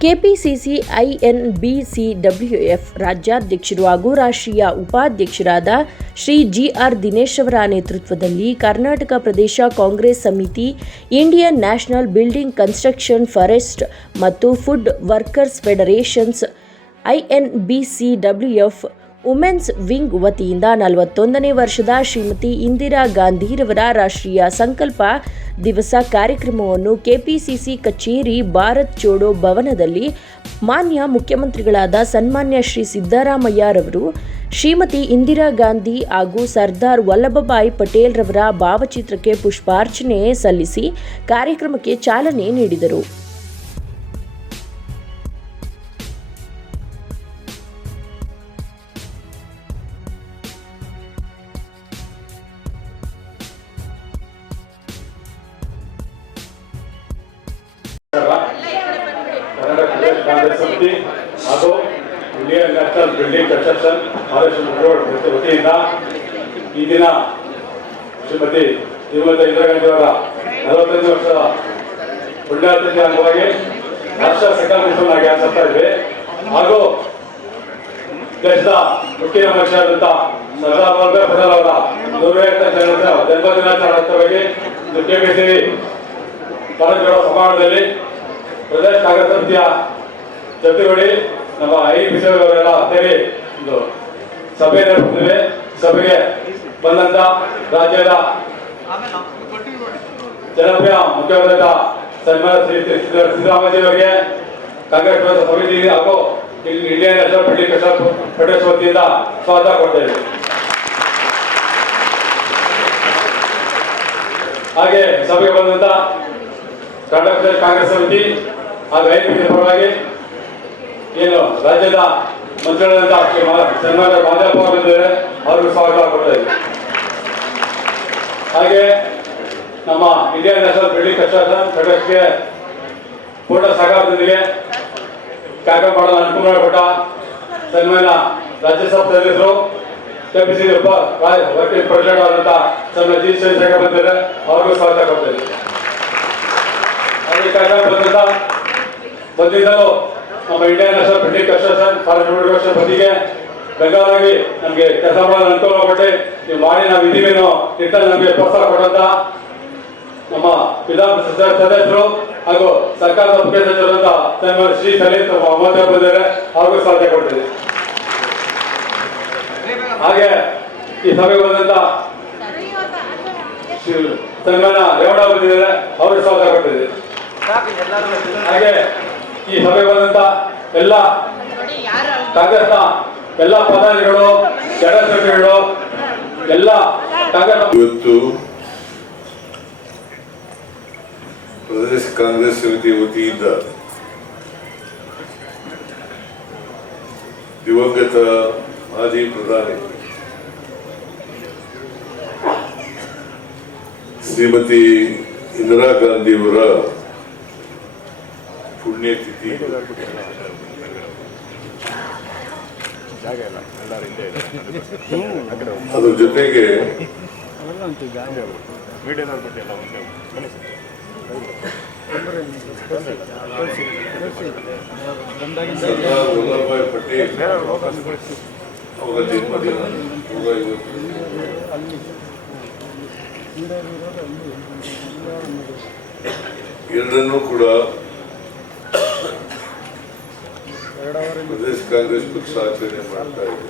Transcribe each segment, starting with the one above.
KPCC ಐಎನ್ಬಿಸಿಡಬ್ಲ್ಯೂಎಫ್ ರಾಜ್ಯಾಧ್ಯಕ್ಷರು ಹಾಗೂ ರಾಷ್ಟ್ರೀಯ ಉಪಾಧ್ಯಕ್ಷರಾದ ಶ್ರೀ ಜಿಆರ್ ದಿನೇಶ್ ಅವರ ನೇತೃತ್ವದಲ್ಲಿ Karnataka Pradesh Congress Samiti, Indian national building construction forest ಮತ್ತು food workers federations INBCWF women's wing ವತಿಯಿಂದ ನಲವತ್ತೊಂದನೇ ವರ್ಷದ ಶ್ರೀಮತಿ ಇಂದಿರಾ ಗಾಂಧಿರವರ ರಾಷ್ಟ್ರೀಯ ಸಂಕಲ್ಪ ದಿವಸ ಕಾರ್ಯಕ್ರಮವನ್ನು ಕೆಪಿಸಿಸಿ ಕಚೇರಿ ಭಾರತ್ ಜೋಡೋ ಭವನದಲ್ಲಿ ಮಾನ್ಯ ಮುಖ್ಯಮಂತ್ರಿಗಳಾದ ಸನ್ಮಾನ್ಯ ಶ್ರೀ ಸಿದ್ದರಾಮಯ್ಯರವರು ಶ್ರೀಮತಿ ಇಂದಿರಾ ಗಾಂಧಿ ಹಾಗೂ ಸರ್ದಾರ್ ವಲ್ಲಭಭಾಯಿ ಪಟೇಲ್ರವರ ಭಾವಚಿತ್ರಕ್ಕೆ ಪುಷ್ಪಾರ್ಚನೆ ಸಲ್ಲಿಸಿ ಕಾರ್ಯಕ್ರಮಕ್ಕೆ ಚಾಲನೆ ನೀಡಿದರು. ಸಮಿತಿ. ಹಾಗೂ Indian national building construction road ವತಿಯಿಂದ ಈ ದಿನ ಶ್ರೀಮತಿ ಶ್ರೀಮತಿ ಇಂದಿರಾ ಗಾಂಧಿ ಅವರ ನಲವತ್ತೈದು ವರ್ಷ ಪುಣ್ಯಾರ್ಥಿ ಅಂಗವಾಗಿ ರಾಷ್ಟ್ರ ಆಗಿ ಆಚರಿಸ್ತಾ ಇದ್ವಿ. ಹಾಗೂ ದೇಶದ ಮುಖ್ಯ ಮನುಷ್ಯರಾದಂಥ ಸರ್ದಾರ್ ವಲ್ಲಭಾಯ್ ಪಟೇಲ್ ಅವರ ನೂರೈವತ್ತ ಜನ್ಮ ದಿನಾಚರಣೆ ಇಂದು ಕೆಪಿಸಿ ಭಾರತೀಯ ಸಮಾರಂಭದಲ್ಲಿ ಪ್ರದೇಶ ಕಾಂಗ್ರೆಸ್ ಸಮಿತಿಯ ಜೊತೆಗೂಡಿ ನಮ್ಮ ಐ ಅವರೆಲ್ಲ ಸೇರಿ ಒಂದು ಸಭೆ ನಡೆಸಿದ್ದೇವೆ. ಸಭೆಗೆ ಬಂದಂತ ರಾಜ್ಯದ ಜನಪ್ರಿಯ ಮುಖ್ಯವಾದ ಸನ್ಮಾನ ಶ್ರೀ ಶ್ರೀ ಸಿದ್ದ- ಸಿದ್ದರಾಮಯ್ಯ ಅವರಿಗೆ, ಕಾಂಗ್ರೆಸ್ ಸಮಿತಿ ಹಾಗೂ ಇಂಡಿಯನ್ ನ್ಯಾಷನಲ್ ಪಬ್ಲಿಕ್ ಫೆಡರೇಷನ್ ವತಿಯಿಂದ ಸ್ವಾಗತ ಕೊಡ್ತೇವೆ ಹಾಗೆ ಸಭೆಗೆ ಬಂದಂತ ಕರ್ನಾಟಕ ಕಾಂಗ್ರೆಸ್ ಸಮಿತಿ ಹಾಗೂ ಐದು ಪರವಾಗಿ ಏನು, ರಾಜ್ಯದ ಮಂತ್ರಿಗಳಾದಂಥ ಸನ್ಮಾನ ಮಾ- ಸನ್ಮಾನ್ಯ ಮಾದೇವಪ್ಪ ಅವರಿದ್ದಾರೆ ಅವ್ರಿಗೂ ಸ್ವಾಗತ ಕೊಡ್ತಾ ಇದ್ದೀವಿ ಹಾಗೆ ನಮ್ಮ ಇಂಡಿಯನ್ ನ್ಯಾಷನಲ್ ಬಿಲ್ಡಿಂಗ್ ಕನ್ಸ್ಟ್ರಕ್ಷನ್ ಸದಸ್ಯ ಪೂರ್ಣ ಸಹಕಾರದೊಂದಿಗೆ ಮಾಡಲು ಅನುಕೂಲ ಮಾಡಿಕೊಟ್ಟ ಸನ್ಮಾನ ರಾಜ್ಯಸಭಾ ಸದಸ್ಯರು ಕೆಪಿಸಿ ಉಪ ವರ್ಕಿಂಗ್ ಪ್ರೆಸಿಡೆಂಟ್ ಆದಂಥ ಸನ್ಮಾನ್ಯ ಜಿ ಚಂದ್ರಶೇಖರ್ ಬಂದಿದ್ದಾರೆ, ಅವ್ರಿಗೂ ಸ್ವಾಗತ ಕೊಡ್ತಾ ಕಾರ್ಯಕ್ರಮ ಬಂದಂತ ಬಂದಿದ್ದಲು ನಮ್ಮ Indian national building construction forest road ಬದಿಗೆ. ಬೆಂಗಾಲಾಗಿ ನಮಗೆ ಕೆಲಸ ಮಾಡೋದು ಅನುಕೂಲ ಕೊಟ್ಟು. ನೀವು ಮಾಡಿ, ನಾವು ಇದೀವಿ ನಿಟ್ಟಲ್ಲಿ ನಮಗೆ ಪ್ರೋತ್ಸಾಹ ಕೊಟ್ಟಂತ ನಮ್ಮ ವಿಧಾನ ಪರಿಷತ್ ಸದಸ್ಯರು ಹಾಗೂ ಸರ್ಕಾರದ ಮುಖ್ಯ ಸಚಿವರಂತ ಶ್ರೀ ಸಲೀತ್ ಅವರು ಬಂದಿದ್ದಾರೆ ಅವ್ರಿಗೂ ಸಾಧ್ಯ ಕೊಟ್ಟಿದೆ ಹಾಗೆ ಈ ಸಭೆಗೆ ಬಂದಂತ ಸನ್ಮಾನ ರೇವಣ ಬಂದಿದ್ದಾರೆ ಅವ್ರಿಗೆ ಸಾಧ್ಯ ಕೊಟ್ಟಿದೆ ಹಾಗೆ ಈ ಸಭೆ ಬಂದಂತ ಎಲ್ಲ ಕಾಂಗ್ರೆಸ್ನ ಎಲ್ಲ ಪದಾಧಿಗಳು ಜನಸಭೆಗಳು ಎಲ್ಲ ಇವತ್ತು ಪ್ರದೇಶ ಕಾಂಗ್ರೆಸ್ ಸಮಿತಿ ವತಿಯಿಂದ ದಿವಂಗತ ಮಾಜಿ ಪ್ರಧಾನಿ ಶ್ರೀಮತಿ ಇಂದಿರಾ ಗಾಂಧಿಯವರ ಪುಣ್ಯತಿಥಿ ಅದ್ರ ಜೊತೆಗೆ ವಲ್ಲಭಾಯ್ ಪಟೇಲ್ ಅವರ ಜನ್ಮದಿನ ಎರಡನ್ನೂ ಕೂಡ ಪ್ರದೇಶ ಕಾಂಗ್ರೆಸ್ ಪಕ್ಷ ಆಚರಣೆ ಮಾಡ್ತಾ ಇದೆ.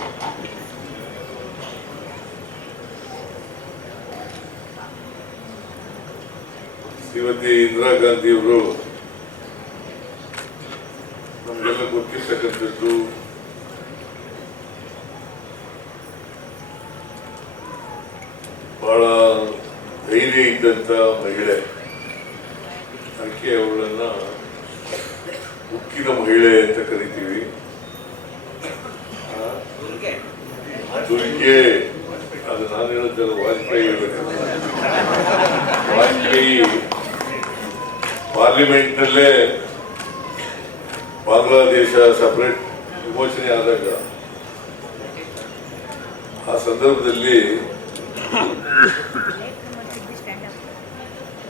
ಶ್ರೀಮತಿ ಇಂದಿರಾ ಗಾಂಧಿಯವರು ನಮಗೆಲ್ಲ ಗೊತ್ತಿರ್ತಕ್ಕಂಥದ್ದು, ಬಹಳ ಧೈರ್ಯ ಇದ್ದಂತ ಮಹಿಳೆ ಅದಕ್ಕೆ ಅವಳನ್ನ ಉಕ್ಕಿನ ಮಹಿಳೆ ಅಂತ ಕರಿತೀವಿ. ದುರ್ಗೆ ಅದು ನಾನು ಹೇಳಿದ್ದಲ್ಲ ವಾಜಪೇಯಿ ವಾಜಪೇಯಿ ವಾಜಪೇಯಿ ಪಾರ್ಲಿಮೆಂಟ್ನಲ್ಲೇ ಬಾಂಗ್ಲಾದೇಶ ಸಪರೇಟ್ ವಿಮೋಚನೆ ಆದಾಗ ಆ ಸಂದರ್ಭದಲ್ಲಿ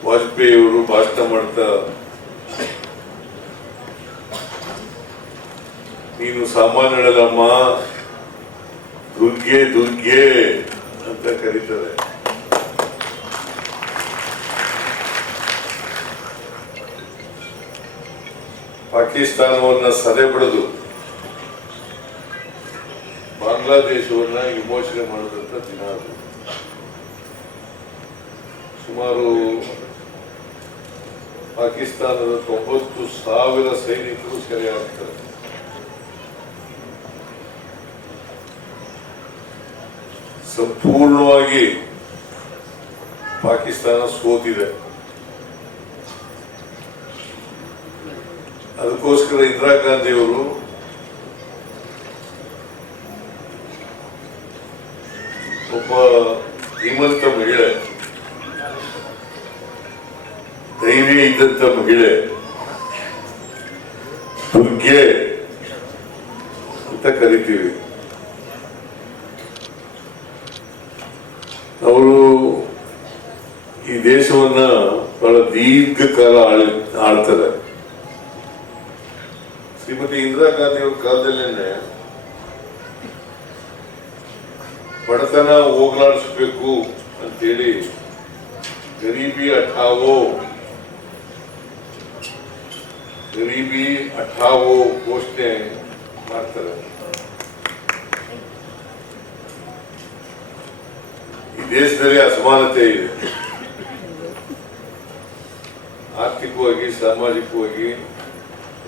ವಾಜಪೇಯಿ ಅವರು ಭಾಷಣ ಮಾಡ್ತಾ ನೀನು ಸಾಮಾನ್ಯಳಲ್ಲಮ್ಮ. ದುರ್ಗೆ ದುರ್ಗೆ ಅಂತ ಕರೀತಾರೆ. ಪಾಕಿಸ್ತಾನವನ್ನ ಸದೆ ಬಿಡದು, ಬಾಂಗ್ಲಾದೇಶವನ್ನ ವಿಮೋಚನೆ ಮಾಡಿದಂತ ದಿನ ಅದು. ಸುಮಾರು ಪಾಕಿಸ್ತಾನದ ತೊಂಬತ್ತು ಸಾವಿರ ಸೈನಿಕರು ಸೆರೆಯಾಗ್ತಾರೆ ಸಂಪೂರ್ಣವಾಗಿ ಪಾಕಿಸ್ತಾನ ಸೋತಿದೆ. ಅದಕ್ಕೋಸ್ಕರ ಇಂದಿರಾ ಗಾಂಧಿಯವರು ಒಬ್ಬ ಹಿಮಂತ ಮಹಿಳೆ, ಧೈರ್ಯ ಇದ್ದಂತ ಮಹಿಳೆ, ದುರ್ಗೆ ಅಂತ ಕರಿತೀವಿ. ಅವರು ಈ ದೇಶವನ್ನ ಬಹಳ ದೀರ್ಘಕಾಲ ಆಳಿ, ಆಳ್ತಾರೆ. ಶ್ರೀಮತಿ ಇಂದಿರಾ ಗಾಂಧಿ ಅವ್ರ ಕಾಲದಲ್ಲೇನೆ ಬಡತನ ಹೋಗ್ಲಾಡಿಸ್ಬೇಕು ಅಂತೇಳಿ ಗರೀಬಿ ಅಠಾವೋ ಗರೀಬಿ ಅಠಾವೋ ಘೋಷಣೆ ಮಾಡ್ತಾರೆ. ದೇಶದಲ್ಲಿ ಅಸಮಾನತೆ ಇದೆ. ಆರ್ಥಿಕವಾಗಿ, ಸಾಮಾಜಿಕವಾಗಿ,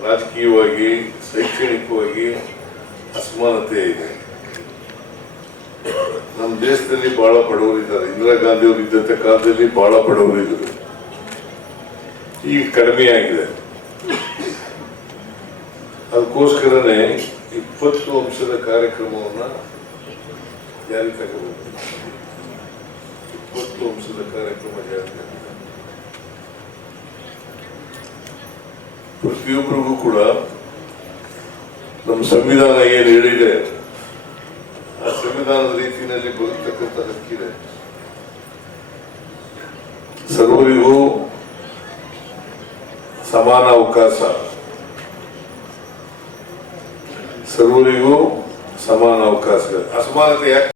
ರಾಜಕೀಯವಾಗಿ, ಶೈಕ್ಷಣಿಕವಾಗಿ ಅಸಮಾನತೆ ಇದೆ. ನಮ್ಮ ದೇಶದಲ್ಲಿ ಬಹಳ ಬಡವರಿದ್ದಾರೆ ಇಂದಿರಾ ಗಾಂಧಿ ಅವರು ಇದ್ದಂತ ಕಾಲದಲ್ಲಿ ಬಹಳ ಬಡವರಿದ್ದರು ಈಗ ಕಡಿಮೆ ಆಗಿದೆ. ಅದಕ್ಕೋಸ್ಕರನೇ ಇಪ್ಪತ್ತು ಅಂಶದ ಕಾರ್ಯಕ್ರಮವನ್ನು ಜಾರಿ ತಗೋಬೇಕು. ಅಂಶದ ಕಾರ್ಯಕ್ರಮ ತಗೋಬೇಕು ಪ್ರತಿಯೊಬ್ಬರಿಗೂ ಕೂಡ ನಮ್ಮ ಸಂವಿಧಾನ ಏನು ಹೇಳಿದೆ, ಆ ಸಂವಿಧಾನದ ರೀತಿಯಲ್ಲಿ ಬದುಕತಕ್ಕಂಥ ಹಕ್ಕಿದೆ ಸರ್ವರಿಗೂ ಸಮಾನ ಅವಕಾಶ. ಸರ್ವರಿಗೂ ಸಮಾನ ಅವಕಾಶ ಅಸಮಾನತೆ ಯಾಕೆ?